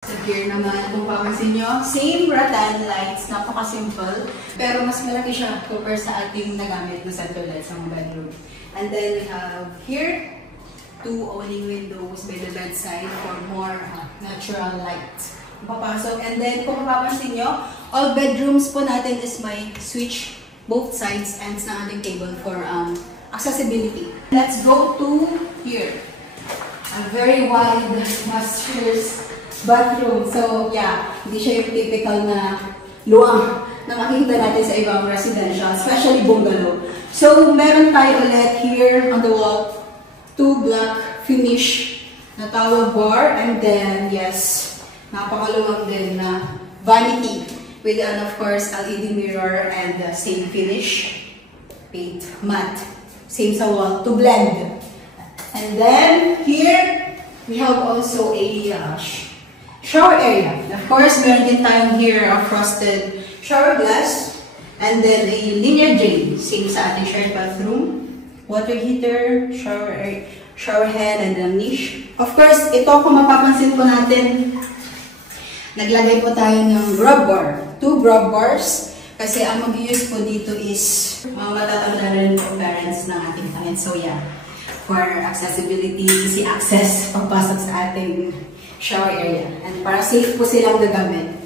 So here naman, kung papansin nyo, same rattan lights, napaka-simple. Pero mas malaki siya compare sa ating nagamit na central lights sa mga bedroom. And then we have here, 2 awning windows by the bedside for more natural light. Papasok. And then kung mapapansin nyo, all bedrooms po natin is may switch both sides ends ng ating table for accessibility. Let's go to here. A very wide, spacious bathroom. So yeah, hindi siya yung typical na luwang na makikita natin sa ibang residential, especially bungalow. So meron tayo ulit here on the wall, 2 black finish na towel bar, and then yes, napakaluwag din na vanity with of course LED mirror and the same finish, paint matte, same sa wall to blend. And then here we have also a shower area. Of course, meron din tayong here a frosted shower glass, and then a linear drain, same sa ating shared bathroom, water heater, shower head, and then niche. Of course, ito kung mapapansin po natin, naglagay po tayo ng grab bar, 2 grab bars, kasi ang mag-use po dito is mga matatanda rin po parents ng ating clients. So yeah, for accessibility, easy access pagpasok sa ating shower area. And para safe po silang gagamit.